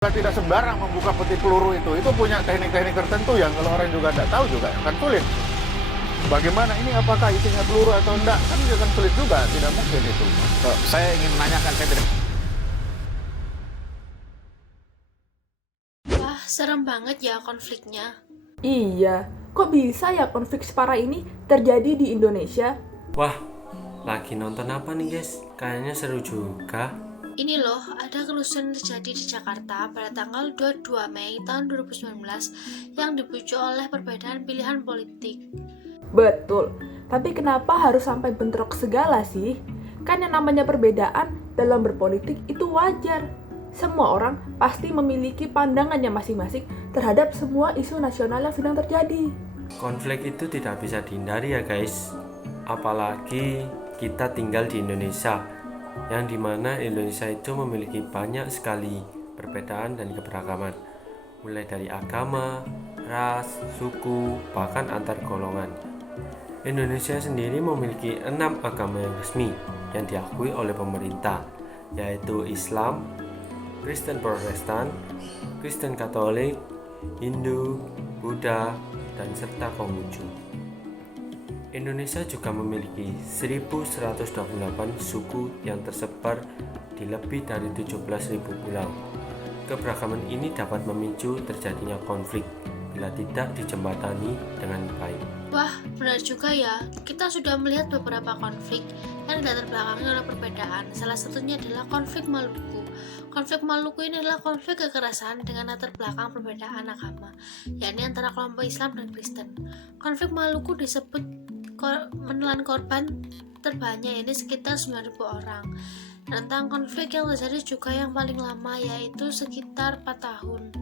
Tidak sembarang membuka peti peluru itu punya teknik-teknik tertentu yang kalau orang juga tidak tahu juga akan sulit. Bagaimana ini, apakah isinya peluru atau enggak, kan juga kan sulit juga, tidak mungkin itu. Saya ingin menanyakan, saya tidak. Wah, serem banget ya konfliknya. Iya, kok bisa ya konflik separah ini terjadi di Indonesia? Wah, lagi nonton apa nih guys? Kayaknya seru juga. Ini loh, ada kerusuhan terjadi di Jakarta pada tanggal 22 Mei tahun 2019 yang dipicu oleh perbedaan pilihan politik. Betul, tapi kenapa harus sampai bentrok segala sih? Kan yang namanya perbedaan dalam berpolitik itu wajar. Semua orang pasti memiliki pandangannya masing-masing terhadap semua isu nasional yang sedang terjadi. Konflik itu tidak bisa dihindari ya guys. Apalagi kita tinggal di Indonesia, yang dimana Indonesia itu memiliki banyak sekali perbedaan dan keberagaman, mulai dari agama, ras, suku, bahkan antar golongan. Indonesia sendiri memiliki 6 agama yang resmi yang diakui oleh pemerintah, yaitu Islam, Kristen Protestan, Kristen Katolik, Hindu, Buddha, dan serta Konghucu. Indonesia juga memiliki 1128 suku yang tersebar di lebih dari 17.000 pulau. Keberagaman ini dapat memicu terjadinya konflik bila tidak dijembatani dengan baik. Wah, benar juga ya. Kita sudah melihat beberapa konflik yang tidak terbelakangi oleh perbedaan. Salah satunya adalah konflik Maluku. Konflik Maluku ini adalah konflik kekerasan dengan latar belakang perbedaan agama, yakni antara kelompok Islam dan Kristen. Konflik Maluku disebut menelan korban terbanyak, ini sekitar 9.000 orang. Rentang konflik yang terjadi juga yang paling lama, yaitu sekitar 4 tahun.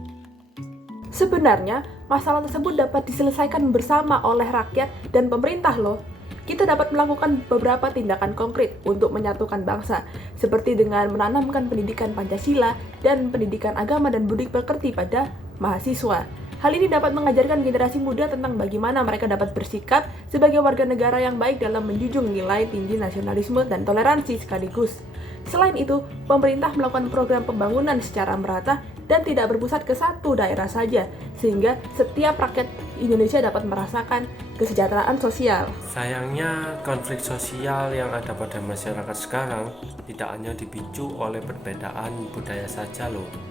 Sebenarnya, masalah tersebut dapat diselesaikan bersama oleh rakyat dan pemerintah loh. Kita dapat melakukan beberapa tindakan konkret untuk menyatukan bangsa, seperti dengan menanamkan pendidikan Pancasila dan pendidikan agama dan budi pekerti pada mahasiswa. Hal ini dapat mengajarkan generasi muda tentang bagaimana mereka dapat bersikap sebagai warga negara yang baik dalam menjunjung nilai tinggi nasionalisme dan toleransi sekaligus. Selain itu, pemerintah melakukan program pembangunan secara merata dan tidak berpusat ke satu daerah saja, sehingga setiap rakyat Indonesia dapat merasakan kesejahteraan sosial. Sayangnya, konflik sosial yang ada pada masyarakat sekarang tidak hanya dipicu oleh perbedaan budaya saja loh.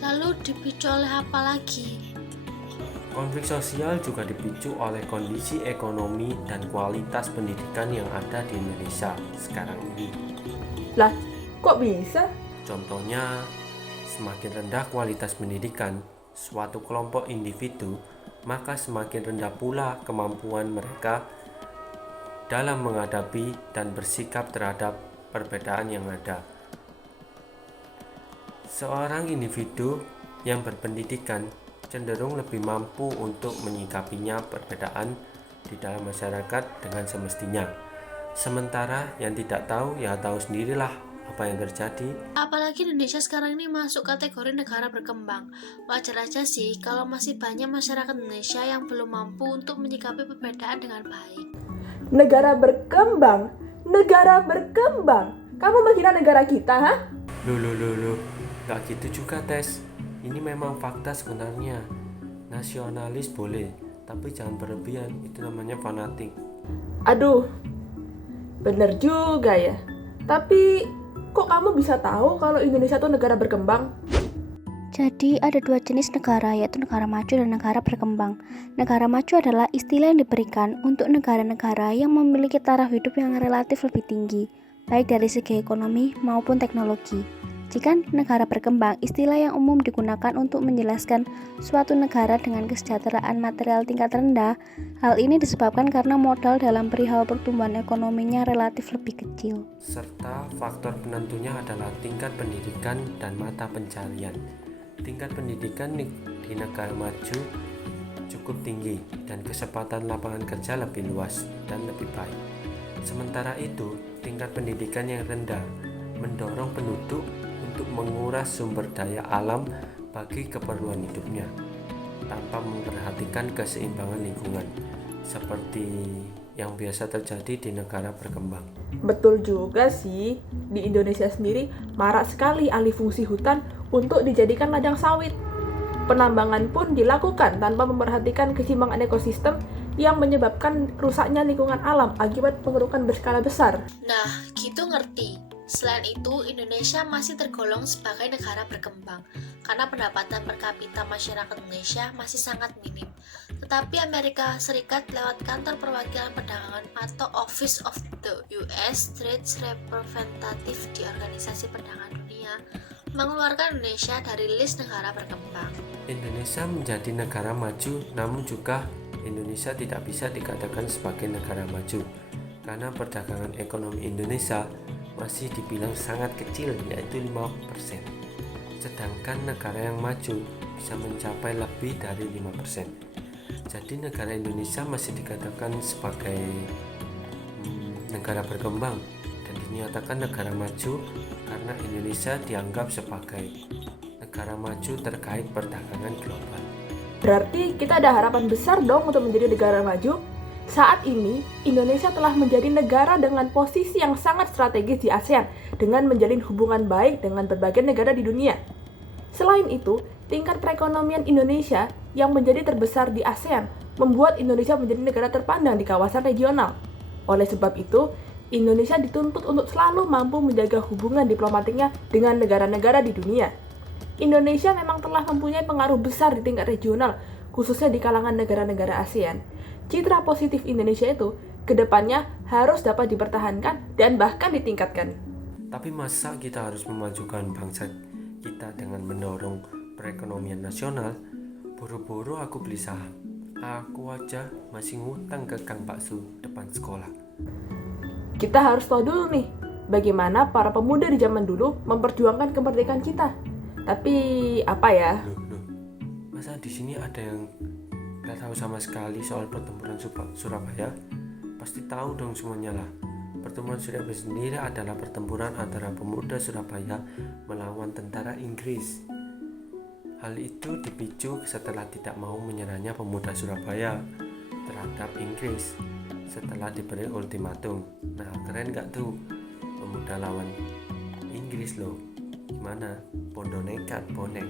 Lalu dipicu oleh apa lagi? Konflik sosial juga dipicu oleh kondisi ekonomi dan kualitas pendidikan yang ada di Indonesia sekarang ini. Lah, kok bisa? Contohnya, semakin rendah kualitas pendidikan suatu kelompok individu, maka semakin rendah pula kemampuan mereka dalam menghadapi dan bersikap terhadap perbedaan yang ada. Seorang individu yang berpendidikan cenderung lebih mampu untuk menyikapinya perbedaan di dalam masyarakat dengan semestinya. Sementara yang tidak tahu ya tahu sendirilah apa yang terjadi. Apalagi Indonesia sekarang ini masuk kategori negara berkembang. Wajar aja sih kalau masih banyak masyarakat Indonesia yang belum mampu untuk menyikapi perbedaan dengan baik. Negara berkembang? Negara berkembang? Kamu menghina negara kita, ha? Loh, gak gitu juga Tes. Ini memang fakta sebenarnya. Nasionalis boleh, tapi jangan berlebihan, itu namanya fanatik. Aduh, bener juga ya. Tapi, kok kamu bisa tahu kalau Indonesia tuh negara berkembang? Jadi ada dua jenis negara, yaitu negara maju dan negara berkembang. Negara maju adalah istilah yang diberikan untuk negara-negara yang memiliki taraf hidup yang relatif lebih tinggi, baik dari segi ekonomi maupun teknologi. Jika negara berkembang, istilah yang umum digunakan untuk menjelaskan suatu negara dengan kesejahteraan material tingkat rendah. Hal ini disebabkan karena modal dalam perihal pertumbuhan ekonominya relatif lebih kecil. Serta faktor penentunya adalah tingkat pendidikan dan mata pencarian. Tingkat pendidikan di negara maju cukup tinggi dan kesempatan lapangan kerja lebih luas dan lebih baik. Sementara itu, tingkat pendidikan yang rendah mendorong penduduk untuk menguras sumber daya alam bagi keperluan hidupnya tanpa memperhatikan keseimbangan lingkungan seperti yang biasa terjadi di negara berkembang. Betul juga sih, di Indonesia sendiri marak sekali alih fungsi hutan untuk dijadikan ladang sawit. Penambangan pun dilakukan tanpa memperhatikan keseimbangan ekosistem yang menyebabkan rusaknya lingkungan alam akibat pengerukan berskala besar. Nah, gitu ngerti. Selain itu, Indonesia masih tergolong sebagai negara berkembang karena pendapatan per kapita masyarakat Indonesia masih sangat minim. Tetapi Amerika Serikat lewat Kantor Perwakilan Perdagangan atau Office of the US Trade Representative di Organisasi Perdagangan Dunia mengeluarkan Indonesia dari list negara berkembang. Indonesia menjadi negara maju, namun juga Indonesia tidak bisa dikatakan sebagai negara maju karena perdagangan ekonomi Indonesia masih dibilang sangat kecil, yaitu 5%. Sedangkan negara yang maju bisa mencapai lebih dari 5%. Jadi negara Indonesia masih dikatakan sebagai negara berkembang dan dinyatakan negara maju karena Indonesia dianggap sebagai negara maju terkait perdagangan global. Berarti kita ada harapan besar dong untuk menjadi negara maju. Saat ini, Indonesia telah menjadi negara dengan posisi yang sangat strategis di ASEAN dengan menjalin hubungan baik dengan berbagai negara di dunia. Selain itu, tingkat perekonomian Indonesia yang menjadi terbesar di ASEAN membuat Indonesia menjadi negara terpandang di kawasan regional. Oleh sebab itu, Indonesia dituntut untuk selalu mampu menjaga hubungan diplomatiknya dengan negara-negara di dunia. Indonesia memang telah mempunyai pengaruh besar di tingkat regional, khususnya di kalangan negara-negara ASEAN. Citra positif Indonesia itu kedepannya harus dapat dipertahankan dan bahkan ditingkatkan. Tapi masa kita harus memajukan bangsa kita dengan mendorong perekonomian nasional? Buru-buru aku beli saham. Aku aja masih ngutang ke Kang Bakso depan sekolah. Kita harus tahu dulu nih, bagaimana para pemuda di zaman dulu memperjuangkan kemerdekaan kita. Tapi apa ya? Loh, masa di sini ada yang gak tahu sama sekali soal pertempuran Surabaya? Pasti tahu dong semuanya lah. Pertempuran Surabaya sendiri adalah pertempuran antara pemuda Surabaya melawan tentara Inggris. Hal itu dipicu setelah tidak mau menyerahnya pemuda Surabaya terhadap Inggris setelah diberi ultimatum. Nah, keren gak tuh? Pemuda lawan Inggris loh. Gimana? Pondo nekat, bonek.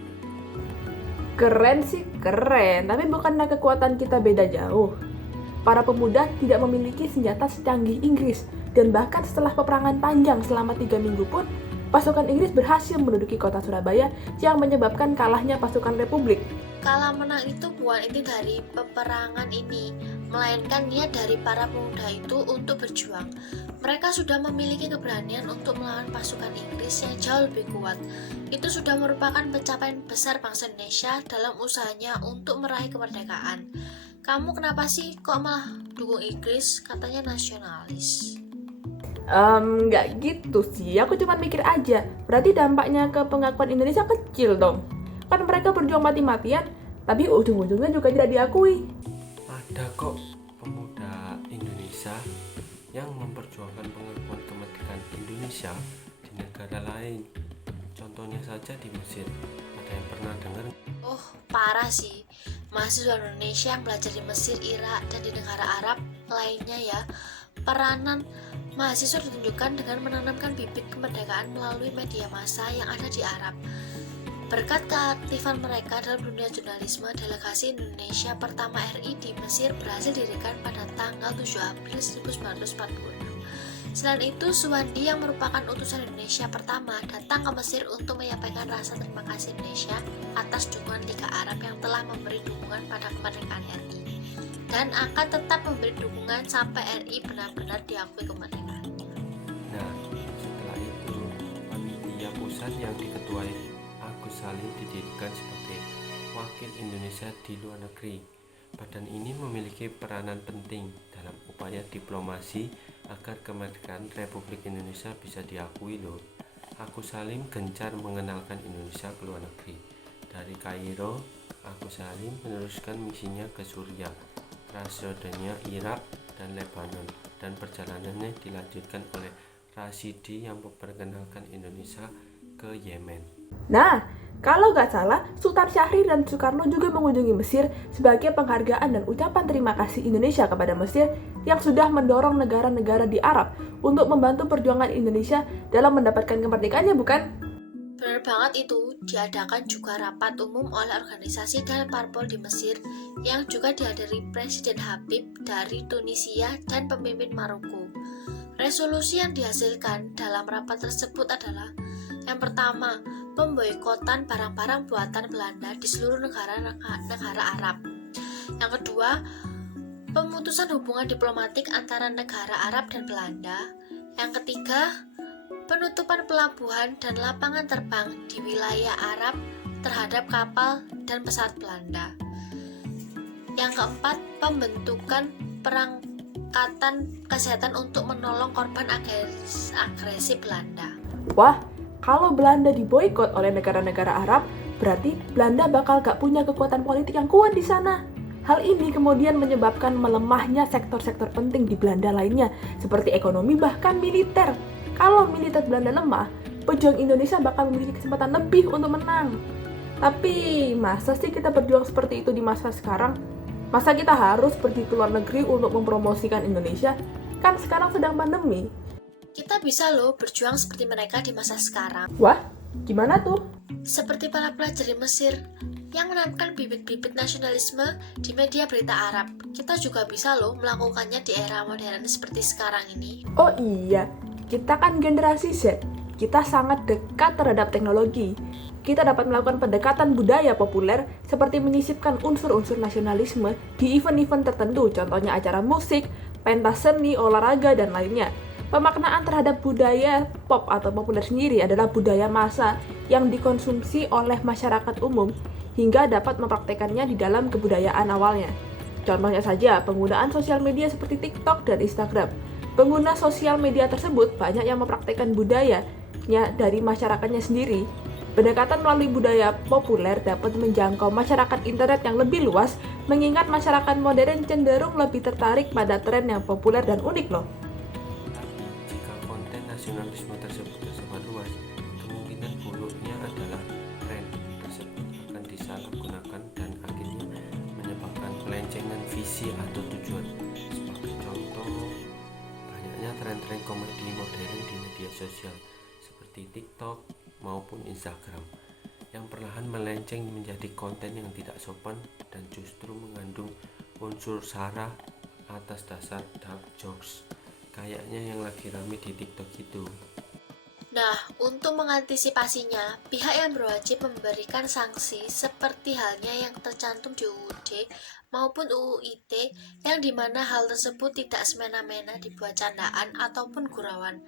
Keren sih, keren. Tapi bukannya kekuatan kita beda jauh? Para pemuda tidak memiliki senjata secanggih Inggris. Dan bahkan setelah peperangan panjang selama 3 minggu pun, pasukan Inggris berhasil menduduki kota Surabaya yang menyebabkan kalahnya pasukan Republik. Kalah menang itu bukan inti dari peperangan ini, melainkan niat dari para pemuda itu untuk berjuang. Mereka sudah memiliki keberanian untuk melawan pasukan Inggris yang jauh lebih kuat. Itu sudah merupakan pencapaian besar bangsa Indonesia dalam usahanya untuk meraih kemerdekaan. Kamu kenapa sih kok malah dukung Inggris? Katanya nasionalis. Nggak gitu sih, aku cuma mikir aja. Berarti dampaknya ke pengakuan Indonesia kecil dong. Kan mereka berjuang mati-matian, tapi ujung-ujungnya juga tidak diakui. Ada kok pemuda Indonesia yang memperjuangkan pengakuan kemerdekaan Indonesia di negara lain. Contohnya saja di Mesir. Ada yang pernah dengar? Oh, parah sih. Mahasiswa Indonesia yang belajar di Mesir, Irak, dan di negara Arab lainnya ya. Peranan mahasiswa ditunjukkan dengan menanamkan bibit kemerdekaan melalui media massa yang ada di Arab. Berkat keaktifan mereka dalam dunia jurnalisme, delegasi Indonesia pertama RI di Mesir berhasil didirikan pada tanggal 7 April 1946. Selain itu, Suwandi yang merupakan utusan Indonesia pertama datang ke Mesir untuk menyampaikan rasa terima kasih Indonesia atas dukungan Liga Arab yang telah memberi dukungan pada kemerdekaan RI dan akan tetap memberi dukungan sampai RI benar-benar diakui kemerdekaan. Nah, setelah itu panitia pusat yang diketuai Agus Salim didirikan sebagai wakil Indonesia di luar negeri. Badan ini memiliki peranan penting dalam upaya diplomasi agar kemerdekaan Republik Indonesia bisa diakui loh. Agus Salim gencar mengenalkan Indonesia ke luar negeri. Dari Kairo, Agus Salim meneruskan misinya ke Suriah, Transjordania, Irak, dan Lebanon, dan perjalanannya dilanjutkan oleh Rasidi yang memperkenalkan Indonesia ke Yemen. Nah, kalau nggak salah, Sultan Syahrir dan Soekarno juga mengunjungi Mesir sebagai penghargaan dan ucapan terima kasih Indonesia kepada Mesir yang sudah mendorong negara-negara di Arab untuk membantu perjuangan Indonesia dalam mendapatkan kemerdekaannya, bukan? Benar banget itu, diadakan juga rapat umum oleh organisasi dan parpol di Mesir yang juga dihadiri Presiden Habib dari Tunisia dan pemimpin Maroko. Resolusi yang dihasilkan dalam rapat tersebut adalah yang pertama, pemboikotan barang-barang buatan Belanda di seluruh negara Arab. Yang kedua, pemutusan hubungan diplomatik antara negara Arab dan Belanda. Yang ketiga, penutupan pelabuhan dan lapangan terbang di wilayah Arab terhadap kapal dan pesawat Belanda. Yang keempat, pembentukan perangkatan kesehatan untuk menolong korban agresi Belanda. Wah, kalau Belanda diboikot oleh negara-negara Arab, berarti Belanda bakal gak punya kekuatan politik yang kuat di sana. Hal ini kemudian menyebabkan melemahnya sektor-sektor penting di Belanda lainnya, seperti ekonomi bahkan militer. Kalau militer Belanda lemah, pejuang Indonesia bakal memiliki kesempatan lebih untuk menang. Tapi, masa sih kita berjuang seperti itu di masa sekarang? Masa kita harus pergi ke luar negeri untuk mempromosikan Indonesia? Kan sekarang sedang pandemi. Kita bisa loh berjuang seperti mereka di masa sekarang. Wah, gimana tuh? Seperti para pelajar di Mesir yang menanamkan bibit-bibit nasionalisme di media berita Arab. Kita juga bisa loh melakukannya di era modern seperti sekarang ini. Oh iya, kita kan generasi Z. Kita sangat dekat terhadap teknologi. Kita dapat melakukan pendekatan budaya populer seperti menyisipkan unsur-unsur nasionalisme di event-event tertentu, contohnya acara musik, pentas seni, olahraga, dan lainnya. Pemaknaan terhadap budaya pop atau populer sendiri adalah budaya massa yang dikonsumsi oleh masyarakat umum hingga dapat mempraktekannya di dalam kebudayaan awalnya. Contohnya saja, penggunaan sosial media seperti TikTok dan Instagram. Pengguna sosial media tersebut banyak yang mempraktekkan budayanya dari masyarakatnya sendiri. Pendekatan melalui budaya populer dapat menjangkau masyarakat internet yang lebih luas, mengingat masyarakat modern cenderung lebih tertarik pada tren yang populer dan unik loh. Tapi jika konten nasionalisme tersebut tersebar luas, kemungkinan buruknya adalah tren tersebut akan disalahgunakan dan akhirnya menyebabkan pelencengan visi atau tujuan. Sebagai contoh, banyaknya tren-tren komedi modern di media sosial seperti TikTok maupun Instagram yang perlahan melenceng menjadi konten yang tidak sopan dan justru mengandung unsur sara atas dasar dark jokes kayaknya yang lagi rame di TikTok itu. Nah, untuk mengantisipasinya, pihak yang berwajib memberikan sanksi seperti halnya yang tercantum di UUD maupun UU ITE yang dimana hal tersebut tidak semena-mena dibuat candaan ataupun gurauan.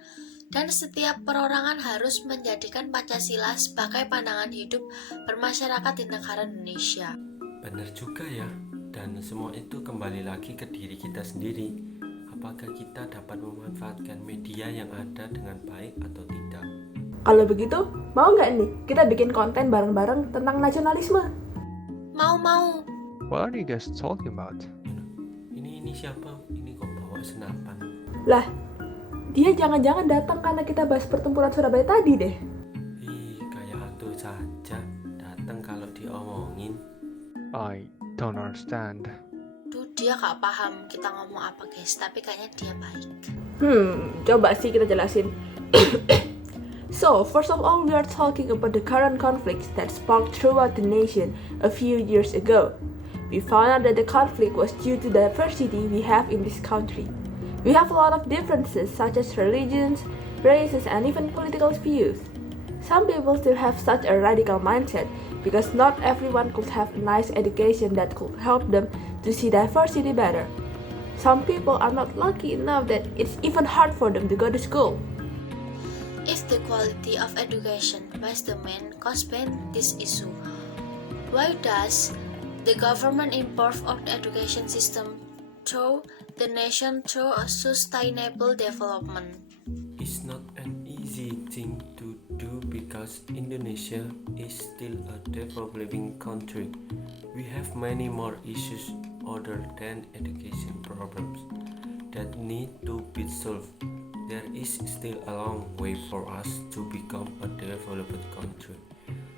Dan setiap perorangan harus menjadikan Pancasila sebagai pandangan hidup bermasyarakat di negara Indonesia. Benar juga ya, dan semua itu kembali lagi ke diri kita sendiri. Apakah kita dapat memanfaatkan media yang ada dengan baik atau tidak? Kalau begitu, mau nggak nih kita bikin konten bareng-bareng tentang nasionalisme? Mau. What are you guys talking about? Ini siapa? Ini kok bawa senapan? Lah, dia jangan-jangan datang karena kita bahas pertempuran Surabaya tadi deh. Ih, kayak hantu saja, datang kalau diomongin. I don't understand. Duh, dia gak paham kita ngomong apa guys, tapi kayaknya dia baik. Coba sih kita jelasin. So, first of all, we are talking about the current conflicts that sparked throughout the nation a few years ago. We found out that the conflict was due to the diversity we have in this country. We have a lot of differences such as religions, races, and even political views. Some people still have such a radical mindset because not everyone could have a nice education that could help them to see diversity better. Some people are not lucky enough that it's even hard for them to go to school. If the quality of education was the main cause behind this issue, why does the government improve our education system through the nation through a sustainable development? It's not an easy thing to do because Indonesia is still a developing country. We have many more issues other than education problems that need to be solved. There is still a long way for us to become a developed country.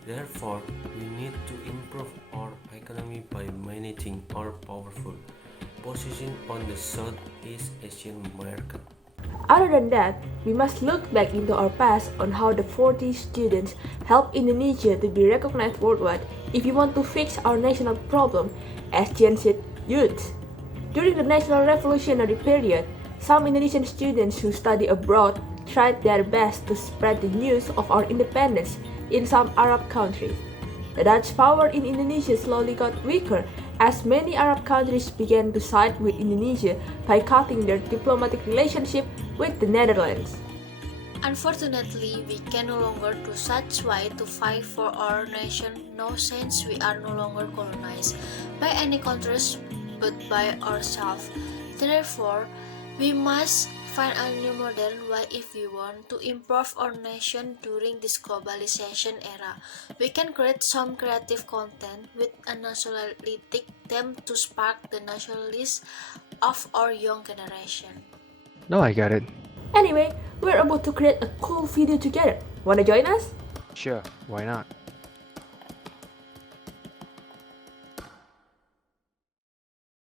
Therefore, we need to improve our economy by managing our powerful position on the Southeast Asian market. Other than that, we must look back into our past on how the 40 students helped Indonesia to be recognized worldwide if we want to fix our national problem as Gen Z youth. During the National Revolutionary period, some Indonesian students who study abroad tried their best to spread the news of our independence in some Arab countries. The Dutch power in Indonesia slowly got weaker as many Arab countries began to side with Indonesia by cutting their diplomatic relationship with the Netherlands. Unfortunately, we can no longer do such way to fight for our nation now since we are no longer colonized by any countries but by ourselves. Therefore, we must find a new modern way if we want to improve our nation during this globalization era. We can create some creative content with a nationalistic theme to spark the nationalism of our young generation. No, I get it. Anyway, we're about to create a cool video together. Wanna join us? Sure, why not?